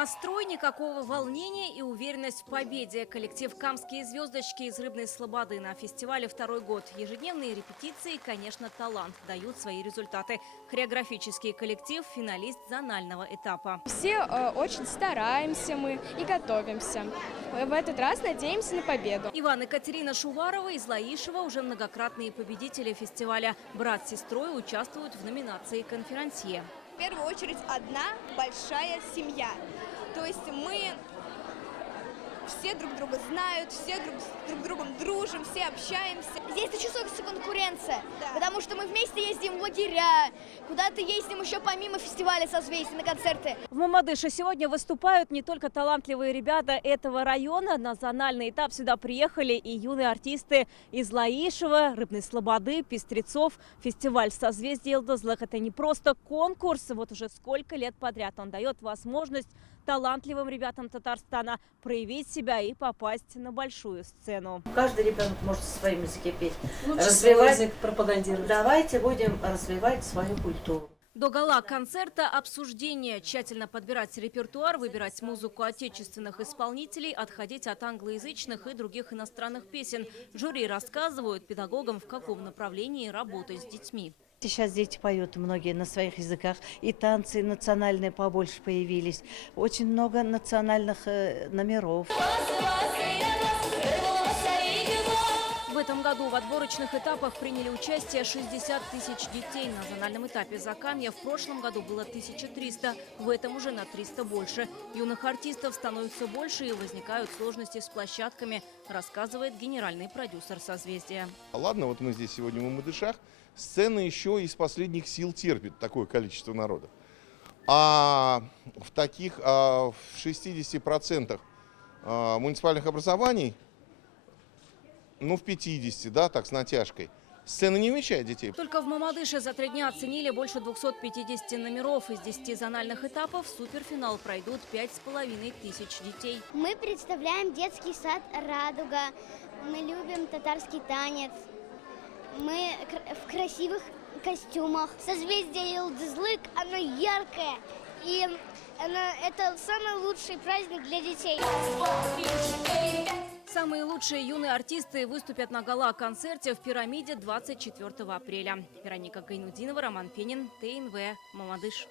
настрой, никакого волнения и уверенность в победе. Коллектив «Камские звездочки» из Рыбной Слободы на фестивале второй год. Ежедневные репетиции, конечно, талант дают свои результаты. Хореографический коллектив – финалист зонального этапа. Все очень стараемся мы и готовимся. В этот раз надеемся на победу. Иван и Катерина Шуварова из Лаишева уже многократные победители фестиваля. Брат с сестрой участвуют в номинации «Конферансье». В первую очередь одна большая семья. То есть мы все друг друга знают, все друг с другом дружим, все общаемся. Здесь чувствуется конкуренция, Да. потому что мы вместе ездим в лагеря, куда-то ездим еще помимо фестиваля созвездий на концерты. В Мамадыше сегодня выступают не только талантливые ребята этого района. На зональный этап сюда приехали и юные артисты из Лаишева, Рыбной Слободы, Пестрецов. Фестиваль «Созвездие Йылдызлык» – это не просто конкурс. Вот уже сколько лет подряд он дает возможность талантливым ребятам Татарстана проявить себя и попасть на большую сцену. Каждый ребенок может в своем языке петь. Лучше свой язык пропагандировать. Давайте будем развивать свою культуру. До гала концерта обсуждение. Тщательно подбирать репертуар, выбирать музыку отечественных исполнителей, отходить от англоязычных и других иностранных песен. Жюри рассказывают педагогам, в каком направлении работать с детьми. Сейчас дети поют многие на своих языках, и танцы национальные побольше появились. Очень много национальных номеров. В этом году в отборочных этапах приняли участие 60 тысяч детей. На зональном этапе Закамья в прошлом году было 1300, в этом уже на 300 больше. Юных артистов становится больше и возникают сложности с площадками, рассказывает генеральный продюсер «Созвездия». Ладно, вот мы здесь сегодня в Мамадышах. Сцена еще из последних сил терпит такое количество народа. А в таких, в 60% муниципальных образований, ну в 50, да, так с натяжкой, сцена не вмещает детей. Только в Мамадыше за 3 дня оценили больше 250 номеров. Из 10 зональных этапов в суперфинал пройдут 5500 детей. Мы представляем детский сад «Радуга», мы любим татарский танец, мы в красивых костюмах. Созвездие Йылдызлык, оно яркое, и это самый лучший праздник для детей. Самые лучшие юные артисты выступят на гала-концерте в «Пирамиде» 24 апреля. Вероника Гайнудинова, Роман Пенин, ТНВ, Мамадыш.